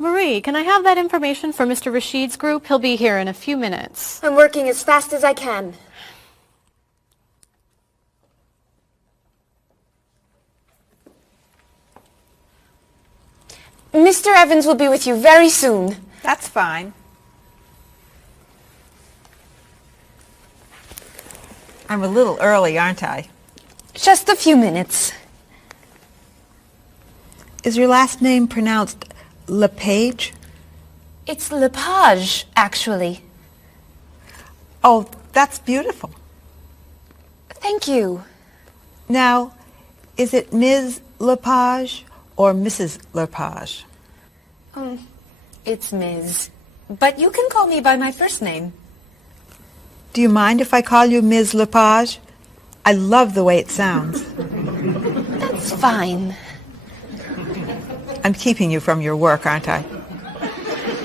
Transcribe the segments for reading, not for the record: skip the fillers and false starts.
Marie, can I have that information for Mr. Rashid's group? He'll be here in a few minutes. I'm working as fast as I can. Mr. Evans will be with you very soon. That's fine. I'm a little early, aren't I? Just a few minutes. Is your last name pronounced LePage? It's Lepage, actually. Oh, that's beautiful. Thank you. Now, is it Ms. Lepage or Mrs. Lepage? It's Ms. But you can call me by my first name. Do you mind if I call you Ms. Lepage? I love the way it sounds. That's fine. I'm keeping you from your work, aren't I?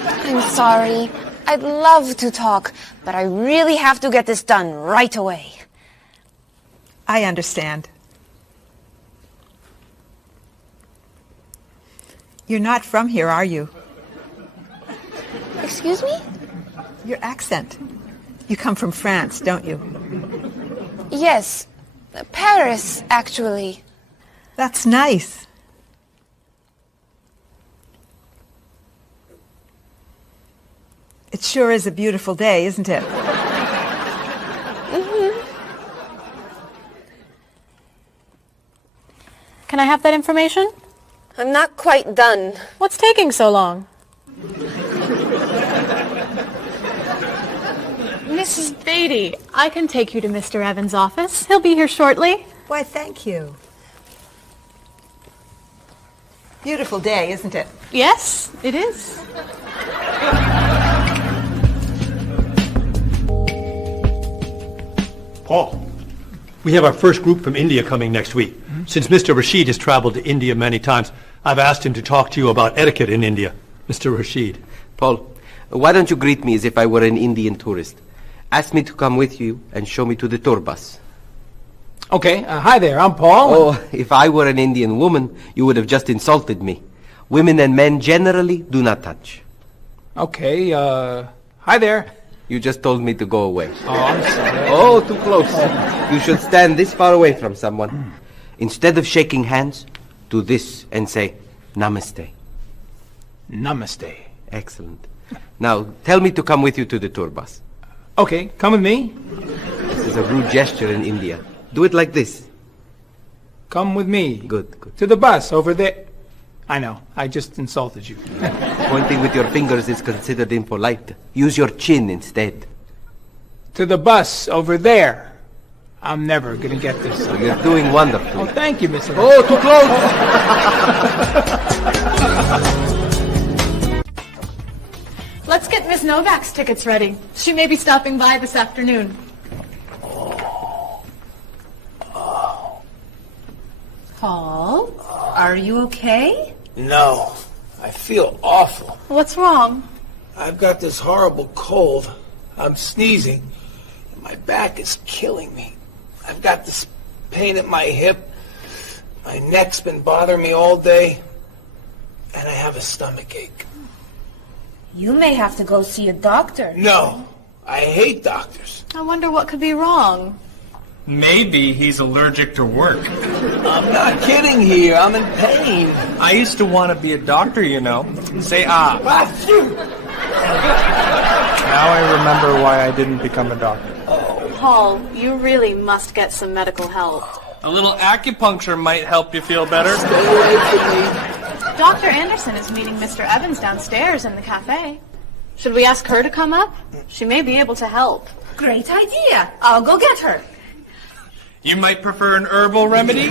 I'm sorry. I'd love to talk, but I really have to get this done right away. I understand. You're not from here, are you? Excuse me? Your accent. You come from France, don't you? Yes. Paris, actually. That's nice. It sure is a beautiful day, isn't it? Can I have that information? I'm not quite done. What's taking so long? Mrs. Beatty, I can take you to Mr. Evans' office. He'll be here shortly. Why, thank you. Beautiful day, isn't it? Yes, it is. Paul, we have our first group from India coming next week. Since Mr. Rashid has traveled to India many times, I've asked him to talk to you about etiquette in India. Mr. Rashid. Paul, why don't you greet me as if I were an Indian tourist? Ask me to come with you and show me to the tour bus. Okay, hi there, I'm Paul. Oh, if I were an Indian woman, you would have just insulted me. Women and men generally do not touch. Okay, hi there. You just told me to go away. Oh, I'm sorry. Oh, too close. You should stand this far away from someone. Instead of shaking hands, do this and say, Namaste. Namaste. Excellent. Now, tell me to come with you to the tour bus. Okay, come with me. This is a rude gesture in India. Do it like this. Come with me. Good, good. To the bus over there. I know, I just insulted you. Pointing with your fingers is considered impolite. Use your chin instead. To the bus over there. I'm never gonna get this. You're doing wonderfully. Oh, thank you, Mr. Oh, too close! Let's get Miss Novak's tickets ready. She may be stopping by this afternoon. Paul, are you okay? No, I feel awful. What's wrong? I've got this horrible cold. I'm sneezing, and my back is killing me. I've got this pain at my hip. My neck's been bothering me all day, and I have a stomach ache. You may have to go see a doctor. No, I hate doctors. I wonder what could be wrong. Maybe he's allergic to work. I'm not kidding here. I'm in pain. I used to want to be a doctor, you know. Say ah. Now I remember why I didn't become a doctor. Paul, you really must get some medical help. A little acupuncture might help you feel better. Stay away from me. Dr. Anderson is meeting Mr. Evans downstairs in the cafe. Should we ask her to come up? She may be able to help. Great idea. I'll go get her. You might prefer an herbal remedy?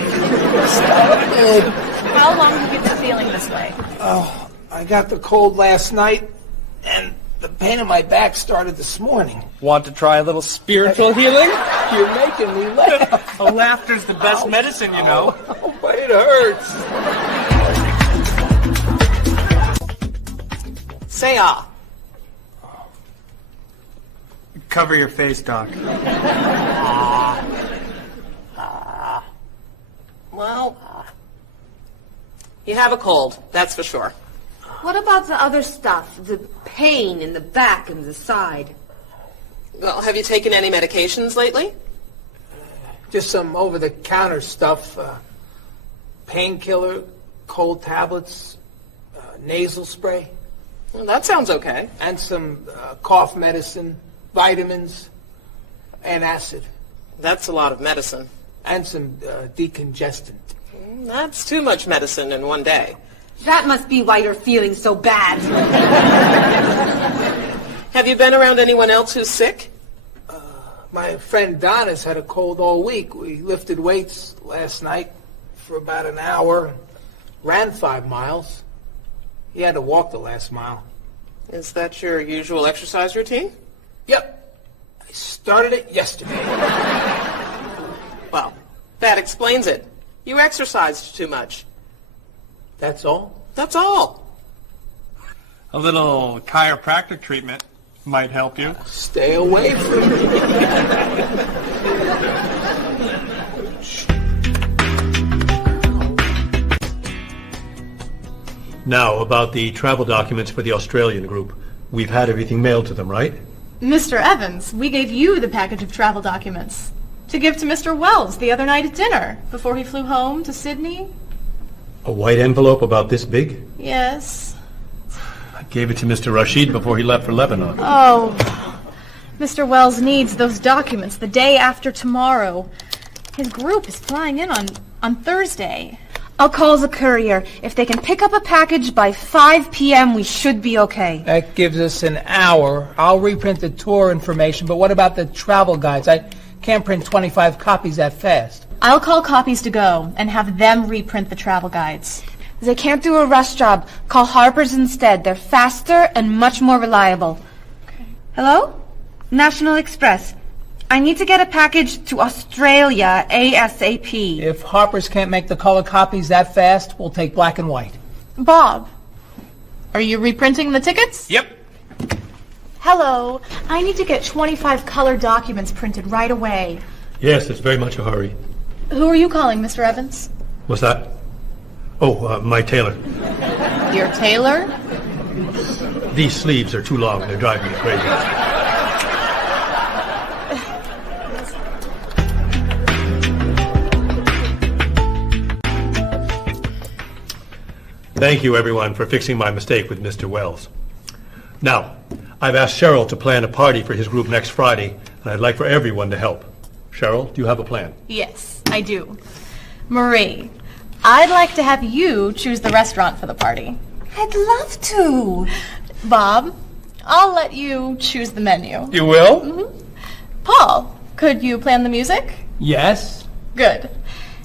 How long have you been feeling this way? Oh, I got the cold last night, and the pain in my back started this morning. Want to try a little spiritual healing? You're making me laugh. Oh, laughter's the best medicine, you know. Oh, but it hurts. Say ah. Cover your face, Doc. Well, you have a cold, that's for sure. What about the other stuff? The pain in the back and the side? Well, have you taken any medications lately? Just some over-the-counter stuff. Painkiller, cold tablets, nasal spray. Well, that sounds okay. And some cough medicine, vitamins, and acid. That's a lot of medicine. And some decongestant. That's too much medicine in one day. That must be why you're feeling so bad. Have you been around anyone else who's sick? My friend Donna's had a cold all week. We lifted weights last night for about an hour, ran 5 miles. He had to walk the last mile. Is that your usual exercise routine? Yep. I started it yesterday. Well, that explains it. You exercised too much. That's all? That's all. A little chiropractic treatment might help you. Stay away from me. Now, about the travel documents for the Australian group. We've had everything mailed to them, right? Mr. Evans, we gave you the package of travel documents to give to Mr. Wells the other night at dinner before he flew home to Sydney. A white envelope about this big? Yes. I gave it to Mr. Rashid before he left for Lebanon. Oh, Mr. Wells needs those documents the day after tomorrow. His group is flying in on Thursday. I'll call the courier. If they can pick up a package by 5 p.m., we should be okay. That gives us an hour. I'll reprint the tour information, but what about the travel guides? I can't print 25 copies that fast. I'll call Copies to Go and have them reprint the travel guides. They can't do a rush job. Call Harper's instead. They're faster and much more reliable. Okay. Hello? National Express. I need to get a package to Australia ASAP. If Harper's can't make the color copies that fast, we'll take black and white. Bob, are you reprinting the tickets? Yep. Hello. I need to get 25 color documents printed right away. Yes, it's very much a hurry. Who are you calling, Mr. Evans? What's that? Oh, my tailor. Your tailor? These sleeves are too long. They're driving me crazy. Thank you, everyone, for fixing my mistake with Mr. Wells. Now, I've asked Cheryl to plan a party for his group next Friday, and I'd like for everyone to help. Cheryl, do you have a plan? Yes, I do. Marie, I'd like to have you choose the restaurant for the party. I'd love to. Bob, I'll let you choose the menu. You will? Mm-hmm. Paul, could you plan the music? Yes? Good.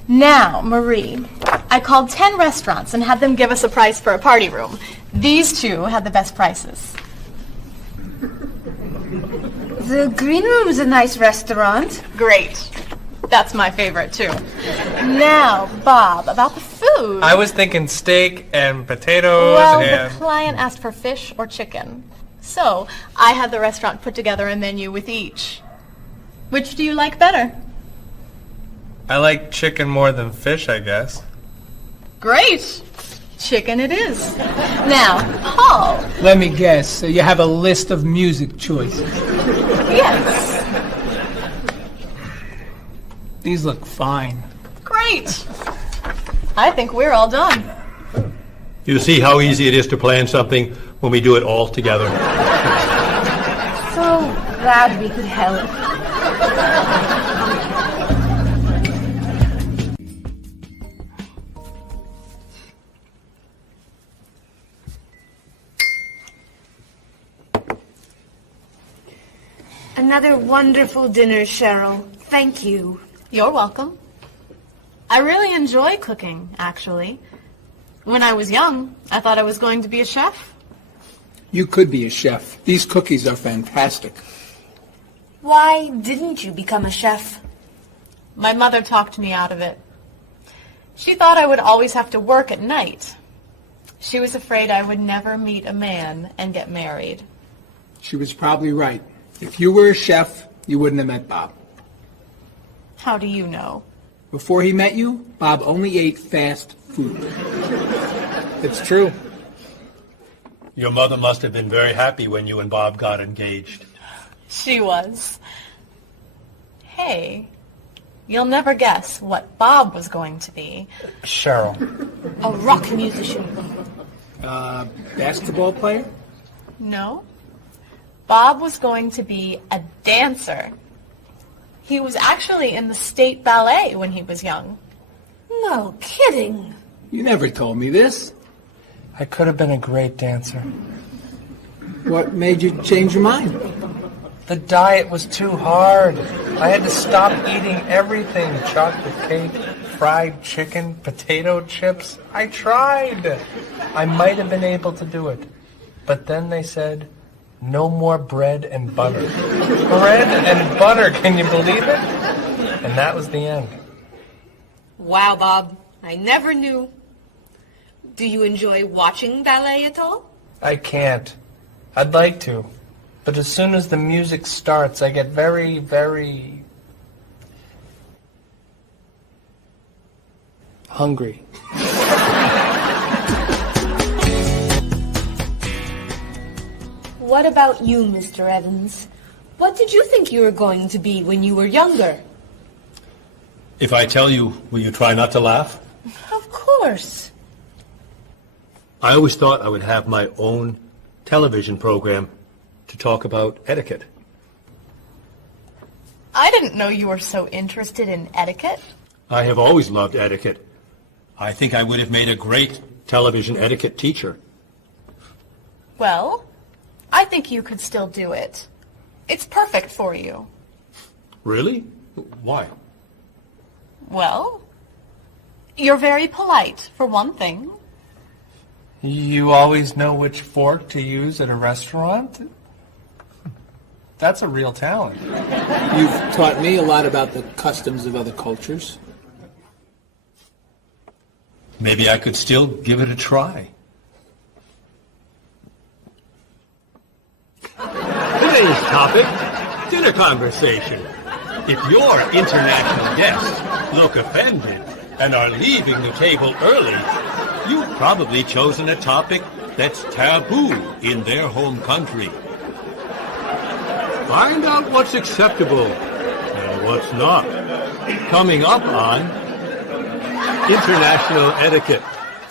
Now, Marie, I called 10 restaurants and had them give us a price for a party room. These two had the best prices. The Green Room's a nice restaurant. Great. That's my favorite, too. Now, Bob, about the food. I was thinking steak and potatoes Well, and... the client asked for fish or chicken. So, I had the restaurant put together a menu with each. Which do you like better? I like chicken more than fish, I guess. Great. Chicken it is. Now, Paul. Let me guess. So you have a list of music choices. Yes. These look fine. Great. I think we're all done. You see how easy it is to plan something when we do it all together? So glad we could help. Another wonderful dinner, Cheryl. Thank you. You're welcome. I really enjoy cooking, actually. When I was young, I thought I was going to be a chef. You could be a chef. These cookies are fantastic. Why didn't you become a chef? My mother talked me out of it. She thought I would always have to work at night. She was afraid I would never meet a man and get married. She was probably right. If you were a chef, you wouldn't have met Bob. How do you know? Before he met you, Bob only ate fast food. It's true. Your mother must have been very happy when you and Bob got engaged. She was. Hey, you'll never guess what Bob was going to be. Cheryl. A rock musician. Basketball player? No. Bob was going to be a dancer. He was actually in the state ballet when he was young. No kidding. You never told me this. I could have been a great dancer. What made you change your mind? The diet was too hard. I had to stop eating everything. Chocolate cake, fried chicken, potato chips. I tried. I might have been able to do it. But then they said, no more bread and butter. Bread and butter, can you believe it? And that was the end. Wow, Bob. I never knew. Do you enjoy watching ballet at all? I can't. I'd like to. But as soon as the music starts, I get very, very hungry. What about you, Mr. Evans? What did you think you were going to be when you were younger? If I tell you, will you try not to laugh? Of course. I always thought I would have my own television program to talk about etiquette. I didn't know you were so interested in etiquette. I have always loved etiquette. I think I would have made a great television etiquette teacher. Well, I think you could still do it. It's perfect for you. Really? Why? Well, you're very polite, for one thing. You always know which fork to use at a restaurant? That's a real talent. You've taught me a lot about the customs of other cultures. Maybe I could still give it a try. Today's topic, dinner conversation. If your international guests look offended and are leaving the table early, you've probably chosen a topic that's taboo in their home country. Find out what's acceptable and what's not. Coming up on International Etiquette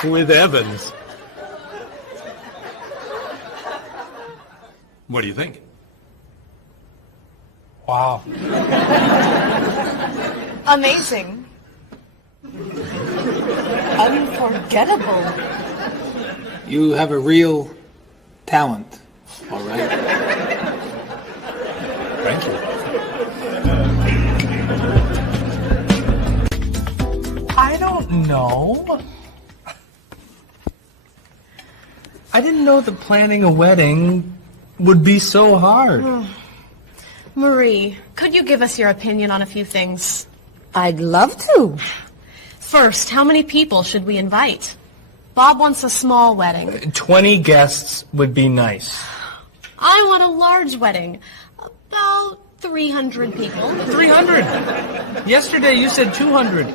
with Evans. What do you think? Wow. Amazing. Unforgettable. You have a real talent, all right? Thank you. I don't know. I didn't know that planning a wedding would be so hard. Marie, could you give us your opinion on a few things? I'd love to. First, how many people should we invite? Bob wants a small wedding. 20 guests would be nice. I want a large wedding. About 300 people. 300? Yesterday you said 200.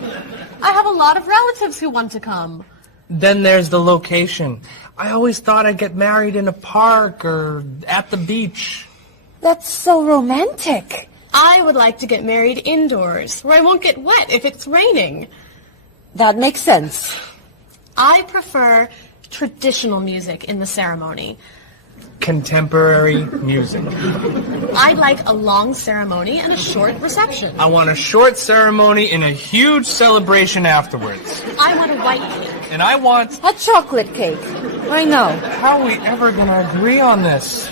I have a lot of relatives who want to come. Then there's the location. I always thought I'd get married in a park or at the beach. That's so romantic. I would like to get married indoors, where I won't get wet if it's raining. That makes sense. I prefer traditional music in the ceremony. Contemporary music. I'd like a long ceremony and a short reception. I want a short ceremony and a huge celebration afterwards. I want a white cake. And I want... A chocolate cake. I know. How are we ever going to agree on this?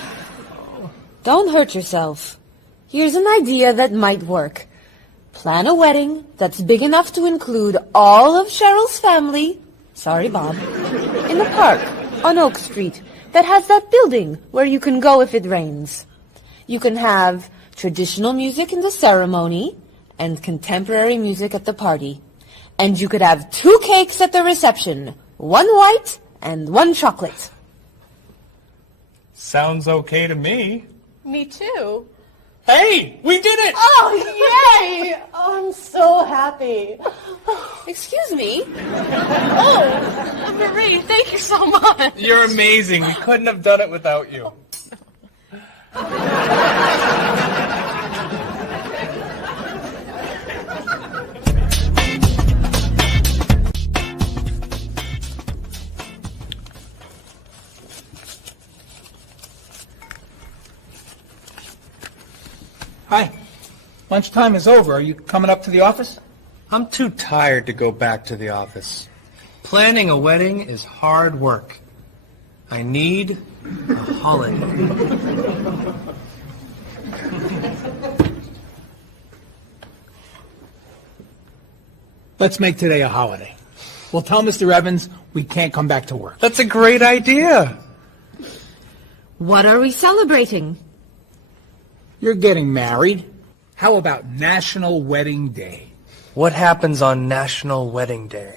Don't hurt yourself. Here's an idea that might work. Plan a wedding that's big enough to include all of Cheryl's family, sorry Bob, in a park on Oak Street that has that building where you can go if it rains. You can have traditional music in the ceremony and contemporary music at the party. And you could have 2 cakes at the reception, 1 white and 1 chocolate. Sounds okay to me. Me too. Hey, we did it! Oh, yay! Oh, I'm so happy. Excuse me? Oh, Marie. Hey, thank you so much. You're amazing. We couldn't have done it without you. Hi. Lunchtime is over. Are you coming up to the office? I'm too tired to go back to the office. Planning a wedding is hard work. I need a holiday. Let's make today a holiday. We'll tell Mr. Evans we can't come back to work. That's a great idea. What are we celebrating? You're getting married. How about National Wedding Day? What happens on National Wedding Day?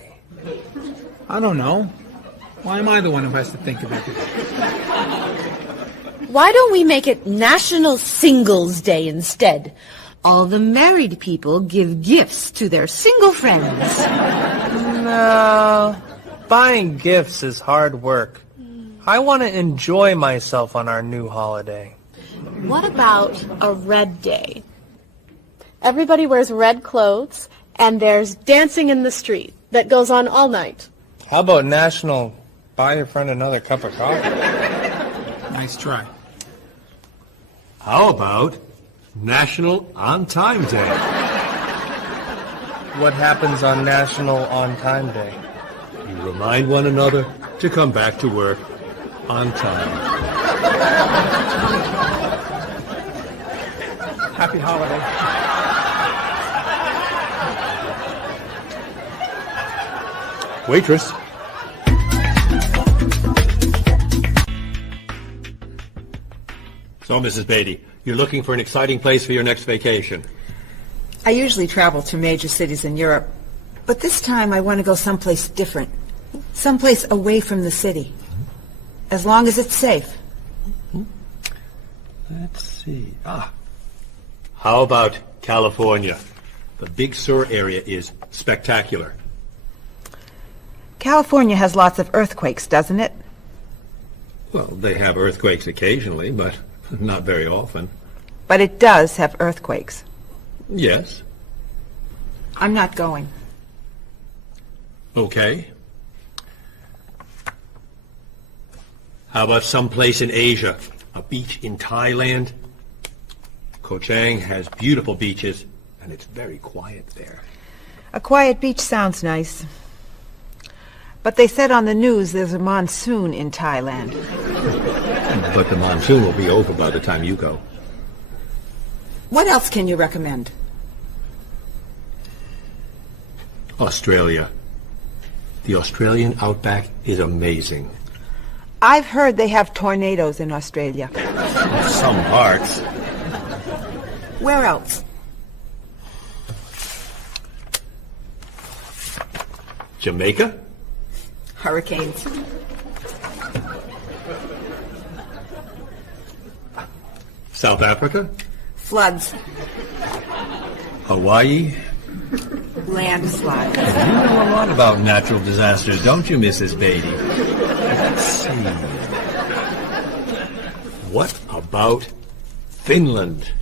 I don't know. Why am I the one who has to think of everything? Why don't we make it National Singles Day instead? All the married people give gifts to their single friends. No, buying gifts is hard work. I want to enjoy myself on our new holiday. What about a red day? Everybody wears red clothes, and there's dancing in the street that goes on all night. How about National Buy Your Friend Another Cup of Coffee? Nice try. How about National On Time Day? What happens on National On Time Day? You remind one another to come back to work on time. Happy holiday. Waitress. So, Mrs. Beatty, you're looking for an exciting place for your next vacation. I usually travel to major cities in Europe, but this time I want to go someplace different. Someplace away from the city. As long as it's safe. Let's see. How about California? The Big Sur area is spectacular. California has lots of earthquakes, doesn't it? Well, they have earthquakes occasionally, but not very often. But it does have earthquakes. Yes. I'm not going. Okay. How about someplace in Asia? A beach in Thailand? Koh Chang has beautiful beaches, and it's very quiet there. A quiet beach sounds nice. But they said on the news there's a monsoon in Thailand. But the monsoon will be over by the time you go. What else can you recommend? Australia. The Australian outback is amazing. I've heard they have tornadoes in Australia. Some parts. Where else? Jamaica? Hurricanes. South Africa? Floods. Hawaii? Landslides. You know a lot about natural disasters, don't you, Mrs. Beatty? Let's see. What about Finland?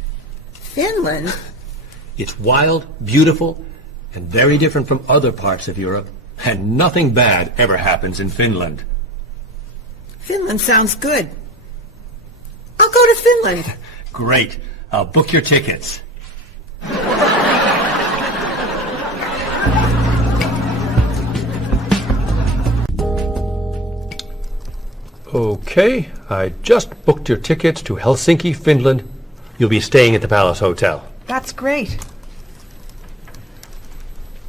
Finland? It's wild, beautiful, and very different from other parts of Europe, and nothing bad ever happens in Finland. Finland sounds good. I'll go to Finland. Great. I'll book your tickets. Okay, I just booked your tickets to Helsinki, Finland. You'll be staying at the Palace Hotel. That's great.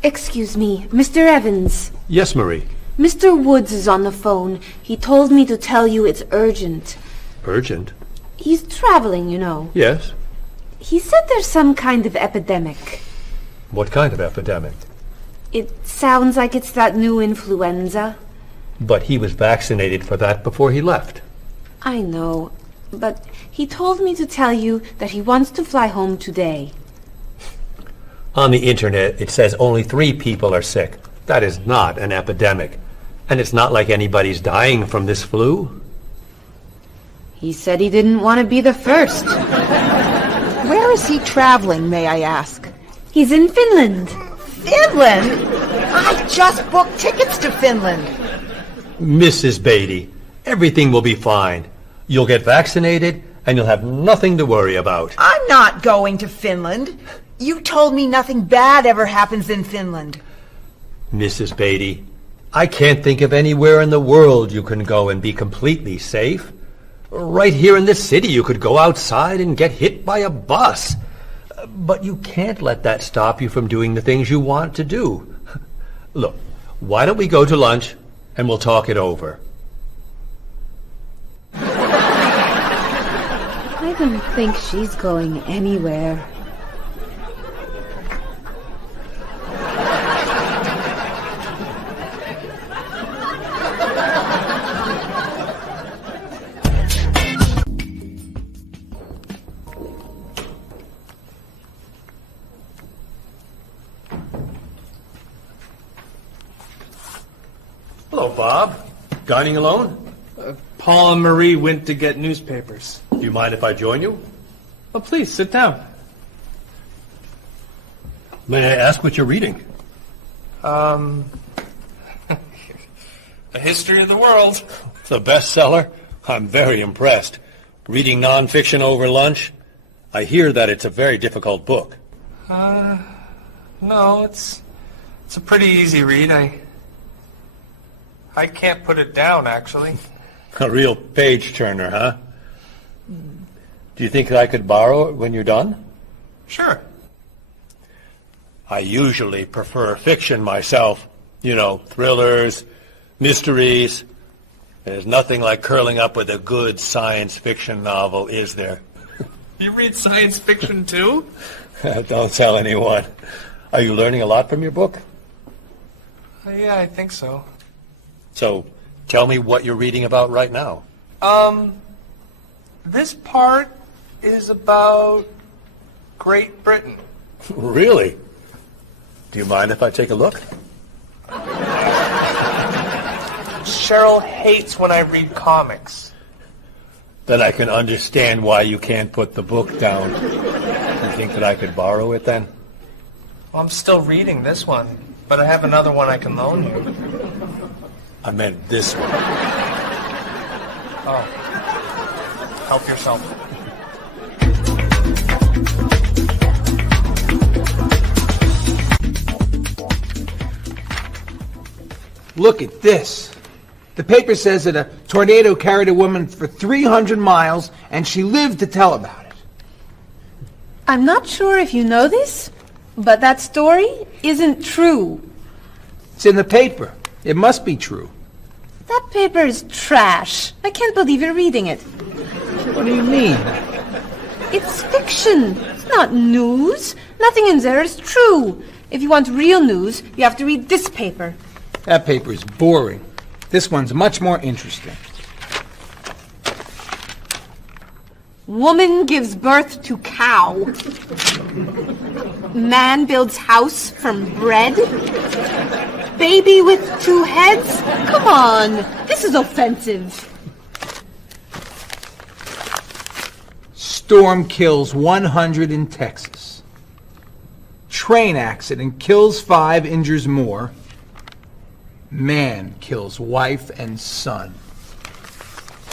Excuse me, Mr. Evans. Yes, Marie. Mr. Woods is on the phone. He told me to tell you it's urgent. Urgent? He's traveling, you know. Yes. He said there's some kind of epidemic. What kind of epidemic? It sounds like it's that new influenza. But he was vaccinated for that before he left. I know, but he told me to tell you that he wants to fly home today. On the internet, it says only 3 people are sick. That is not an epidemic. And it's not like anybody's dying from this flu. He said he didn't want to be the first. Where is he traveling, may I ask? He's in Finland. Finland? I just booked tickets to Finland. Mrs. Beatty, everything will be fine. You'll get vaccinated, and you'll have nothing to worry about. I'm not going to Finland. You told me nothing bad ever happens in Finland. Mrs. Beatty, I can't think of anywhere in the world you can go and be completely safe. Right here in this city, you could go outside and get hit by a bus. But you can't let that stop you from doing the things you want to do. Look, why don't we go to lunch and we'll talk it over? I don't think she's going anywhere. Hello, Bob. Dining alone? Paul and Marie went to get newspapers. Do you mind if I join you? Oh, please, sit down. May I ask what you're reading? A history of the world. The bestseller? I'm very impressed. Reading nonfiction over lunch? I hear that it's a very difficult book. No, it's a pretty easy read. I can't put it down, actually. A real page-turner, huh? Do you think I could borrow it when you're done? Sure. I usually prefer fiction myself. You know, thrillers, mysteries. There's nothing like curling up with a good science fiction novel, is there? You read science fiction, too? Don't tell anyone. Are you learning a lot from your book? Yeah, I think so. So, tell me what you're reading about right now. This part is about Great Britain. Really? Do you mind if I take a look? Cheryl hates when I read comics. Then I can understand why you can't put the book down. You think that I could borrow it then? Well, I'm still reading this one, but I have another one I can loan you. I meant this one. Oh. Help yourself. Look at this. The paper says that a tornado carried a woman for 300 miles, and she lived to tell about it. I'm not sure if you know this, but that story isn't true. It's in the paper. It must be true. That paper is trash. I can't believe you're reading it. What do you mean? It's fiction. It's not news. Nothing in there is true. If you want real news, you have to read this paper. That paper is boring. This one's much more interesting. Woman gives birth to cow. Man builds house from bread. Baby with 2 heads? Come on, this is offensive. Storm kills 100 in Texas. Train accident kills 5, injures more. Man kills wife and son.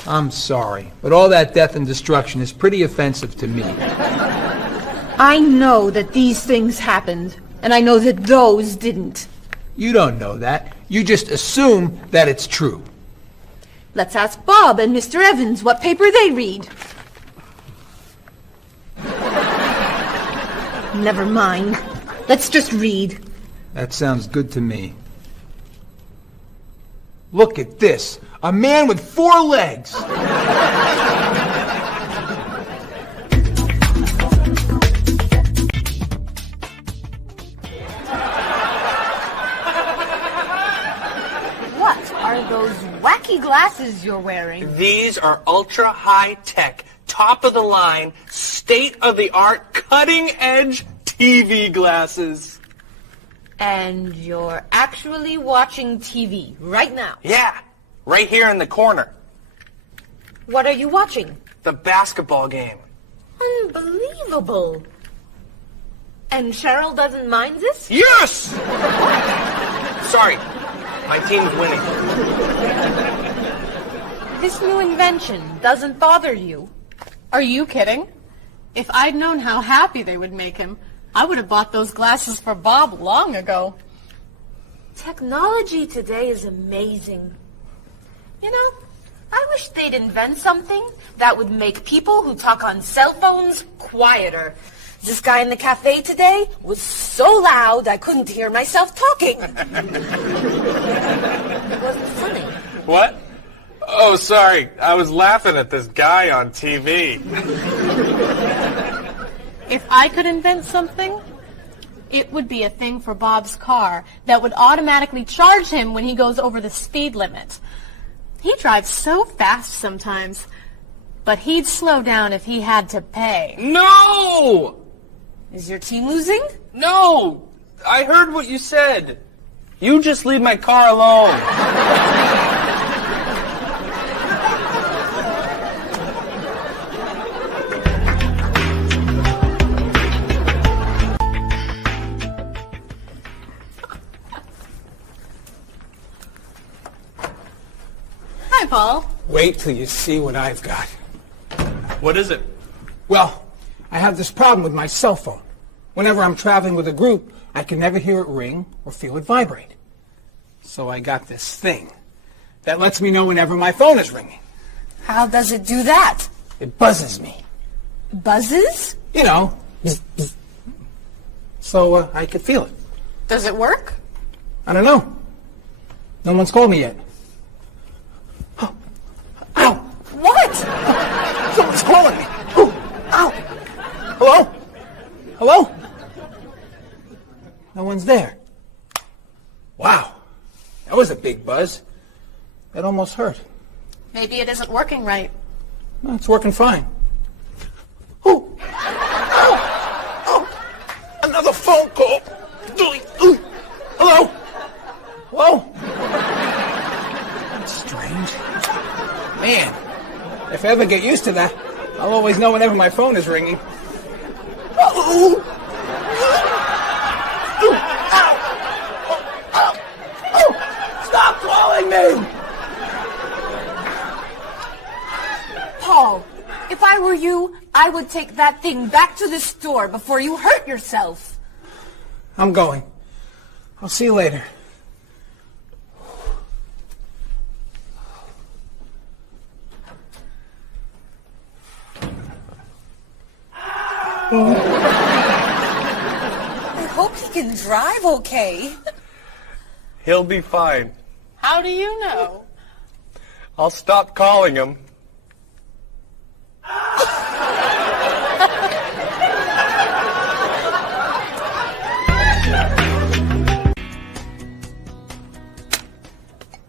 I'm sorry, but all that death and destruction is pretty offensive to me. I know that these things happened, and I know that those didn't. You don't know that. You just assume that it's true. Let's ask Bob and Mr. Evans what paper they read. Never mind. Let's just read. That sounds good to me. Look at this. A man with 4 legs. What are those wacky glasses you're wearing? These are ultra high tech, top of the line, state of the art, cutting edge TV glasses. And you're actually watching TV right now. Yeah, right here in the corner. What are you watching? The basketball game. Unbelievable. And Cheryl doesn't mind this? Yes! Sorry, my team's winning. This new invention doesn't bother you. Are you kidding? If I'd known how happy they would make him, I would have bought those glasses for Bob long ago. Technology today is amazing. You know, I wish they'd invent something that would make people who talk on cell phones quieter. This guy in the cafe today was so loud I couldn't hear myself talking. It wasn't funny. What? Oh, sorry. I was laughing at this guy on TV. If I could invent something, it would be a thing for Bob's car that would automatically charge him when he goes over the speed limit. He drives so fast sometimes, but he'd slow down if he had to pay. No! Is your team losing? No! I heard what you said. You just leave my car alone. Hi, Paul. Wait till you see what I've got. What is it? Well, I have this problem with my cell phone. Whenever I'm traveling with a group, I can never hear it ring or feel it vibrate. So I got this thing that lets me know whenever my phone is ringing. How does it do that? It buzzes me. Buzzes? You know, bzz, bzz. So I could feel it. Does it work? I don't know. No one's called me yet. Ow! What? Someone's calling me. Ooh, ow! Hello? Hello? No one's there. Wow. That was a big buzz. That almost hurt. Maybe it isn't working right. No, it's working fine. Ooh! Ow! Oh! Another phone call. Ooh. Hello? Hello? That's strange. Man, if I ever get used to that, I'll always know whenever my phone is ringing. Oh! Stop calling me! Paul, if I were you, I would take that thing back to the store before you hurt yourself. I'm going. I'll see you later. I hope he can drive okay. He'll be fine. How do you know? I'll stop calling him.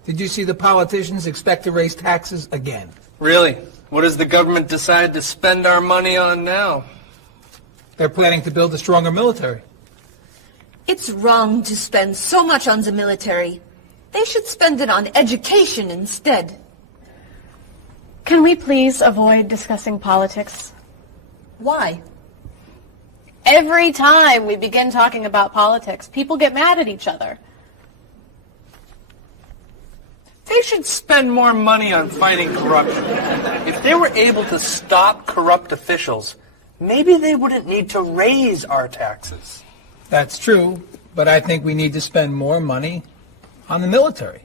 Did you see the politicians expect to raise taxes again? Really? What does the government decide to spend our money on now? They're planning to build a stronger military. It's wrong to spend so much on the military. They should spend it on education instead. Can we please avoid discussing politics? Why? Every time we begin talking about politics, people get mad at each other. They should spend more money on fighting corruption. If they were able to stop corrupt officials, maybe they wouldn't need to raise our taxes. That's true, but I think we need to spend more money on the military.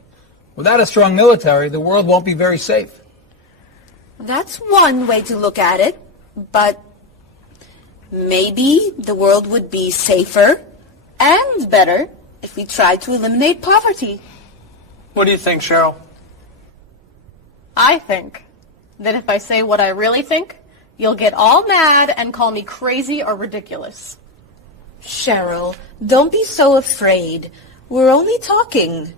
Without a strong military, the world won't be very safe. That's one way to look at it, but maybe the world would be safer and better if we tried to eliminate poverty. What do you think, Cheryl? I think that if I say what I really think, you'll get all mad and call me crazy or ridiculous. Cheryl, don't be so afraid. We're only talking.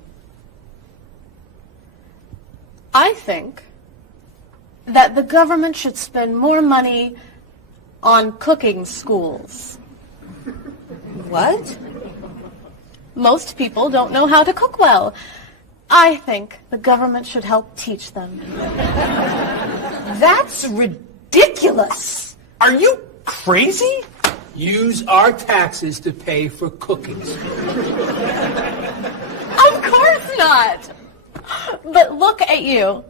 I think that the government should spend more money on cooking schools. What? Most people don't know how to cook well. I think the government should help teach them. That's ridiculous. Are you crazy? Use our taxes to pay for cookies. Of course not. But look at you.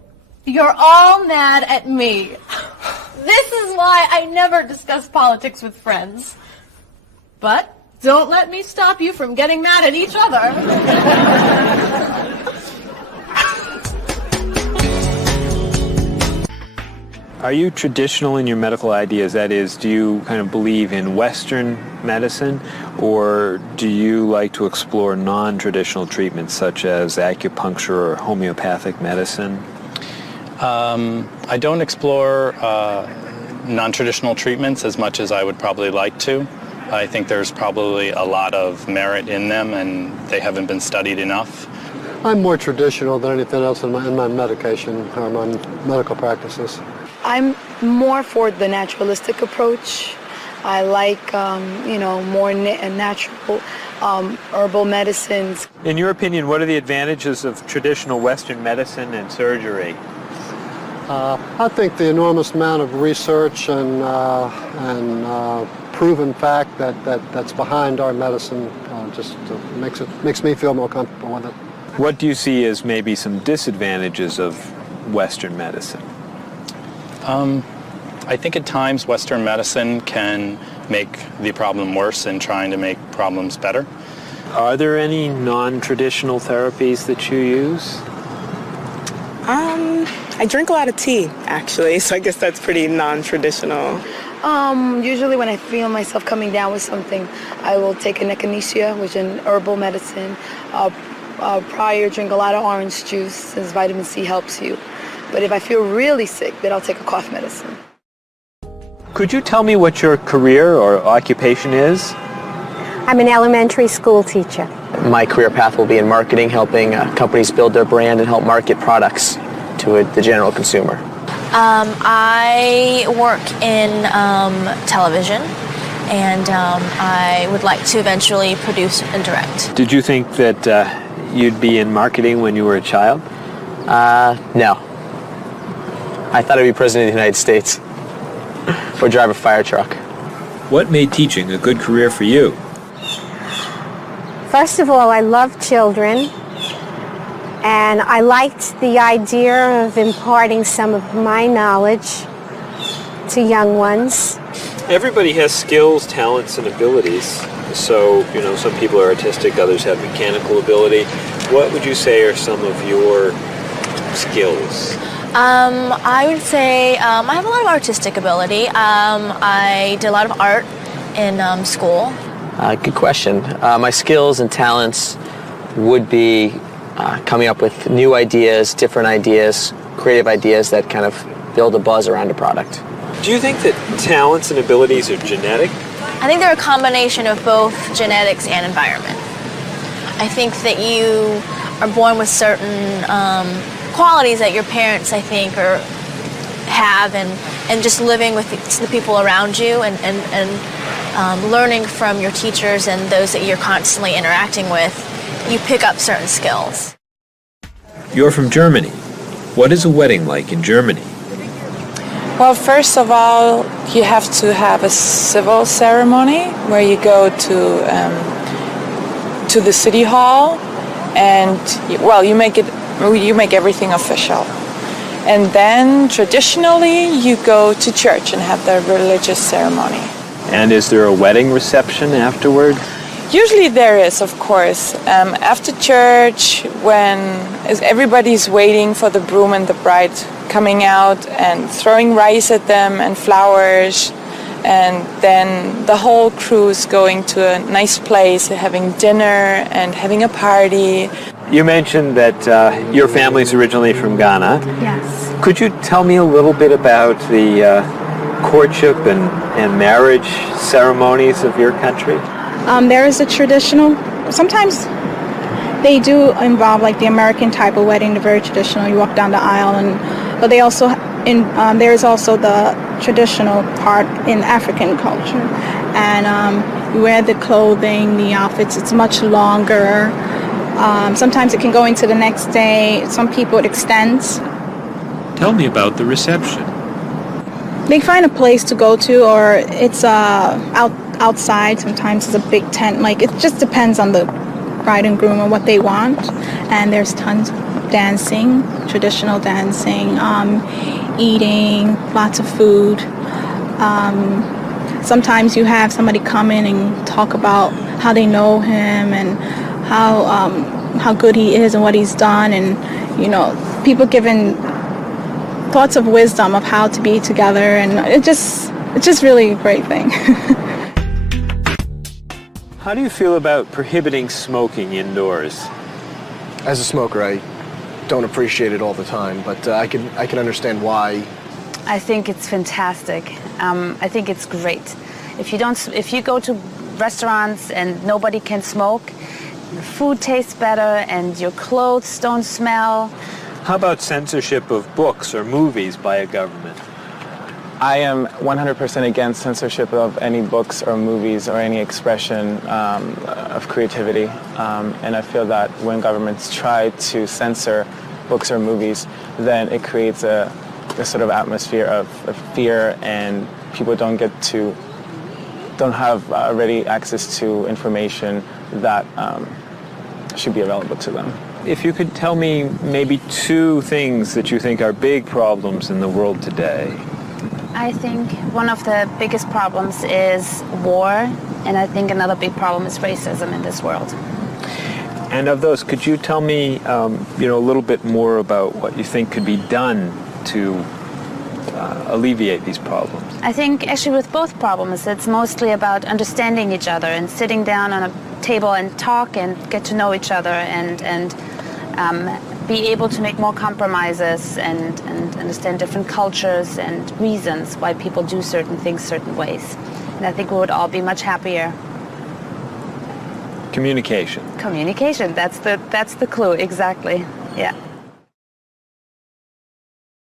You're all mad at me. This is why I never discuss politics with friends. But don't let me stop you from getting mad at each other. Are you traditional in your medical ideas? That is, do you kind of believe in Western medicine, or do you like to explore non-traditional treatments such as acupuncture or homeopathic medicine? I don't explore non-traditional treatments as much as I would probably like to. I think there's probably a lot of merit in them, and they haven't been studied enough. I'm more traditional than anything else in my medication or my medical practices. I'm more for the naturalistic approach. I like, more natural herbal medicines. In your opinion, what are the advantages of traditional Western medicine and surgery? I think the enormous amount of research and proven fact that's behind our medicine just makes me feel more comfortable with it. What do you see as maybe some disadvantages of Western medicine? I think at times Western medicine can make the problem worse in trying to make problems better. Are there any non-traditional therapies that you use? I drink a lot of tea, actually, so I guess that's pretty non-traditional. Usually when I feel myself coming down with something, I will take an echinacea, which is an herbal medicine. Prior, drink a lot of orange juice, since vitamin C helps you. But if I feel really sick, then I'll take a cough medicine. Could you tell me what your career or occupation is? I'm an elementary school teacher. My career path will be in marketing, helping companies build their brand and help market products to the general consumer. I work in television, and I would like to eventually produce and direct. Did you think that you'd be in marketing when you were a child? No. I thought I'd be president of the United States or drive a fire truck. What made teaching a good career for you? First of all, I love children, and I liked the idea of imparting some of my knowledge to young ones. Everybody has skills, talents, and abilities. So, some people are artistic, others have mechanical ability. What would you say are some of your skills? I would say I have a lot of artistic ability. I did a lot of art in school. Good question. My skills and talents would be coming up with new ideas, different ideas, creative ideas that kind of build a buzz around a product. Do you think that talents and abilities are genetic? I think they're a combination of both genetics and environment. I think that you are born with certain qualities that your parents, I think, have, and just living with the people around you and learning from your teachers and those that you're constantly interacting with, you pick up certain skills. You're from Germany. What is a wedding like in Germany? Well, first of all, you have to have a civil ceremony where you go to the city hall, and you make everything official. And then traditionally you go to church and have the religious ceremony. And is there a wedding reception afterward? Usually there is, of course. After church, when everybody's waiting for the groom and the bride coming out and throwing rice at them and flowers, and then the whole crew's going to a nice place, having dinner and having a party. You mentioned that your family's originally from Ghana. Yes. Could you tell me a little bit about the courtship and marriage ceremonies of your country? There is a traditional, sometimes they do involve like the American type of wedding, the very traditional, you walk down the aisle, but they also, there is also the traditional part in African culture. And you wear the clothing, the outfits, it's much longer. Sometimes it can go into the next day. Some people it extends. Tell me about the reception. They find a place to go to, or it's outside. Sometimes it's a big tent. Like, it just depends on the bride and groom and what they want. And there's tons of dancing, traditional dancing, eating, lots of food. Sometimes you have somebody come in and talk about how they know him and how good he is and what he's done, and people giving thoughts of wisdom of how to be together, and it's just really a great thing. How do you feel about prohibiting smoking indoors? As a smoker, I don't appreciate it all the time, but I can understand why. I think it's fantastic. I think it's great. If you go to restaurants and nobody can smoke, the food tastes better and your clothes don't smell. How about censorship of books or movies by a government? I am 100% against censorship of any books or movies or any expression of creativity. And I feel that when governments try to censor books or movies, then it creates a sort of atmosphere of fear, and people don't have ready access to information that should be available to them. If you could tell me maybe two things that you think are big problems in the world today. I think one of the biggest problems is war, and I think another big problem is racism in this world. And of those, could you tell me a little bit more about what you think could be done to alleviate these problems? I think actually with both problems, it's mostly about understanding each other and sitting down on a table and talk and get to know each other and be able to make more compromises and understand different cultures and reasons why people do certain things certain ways. And I think we would all be much happier. Communication. Communication, that's the clue, exactly. Yeah.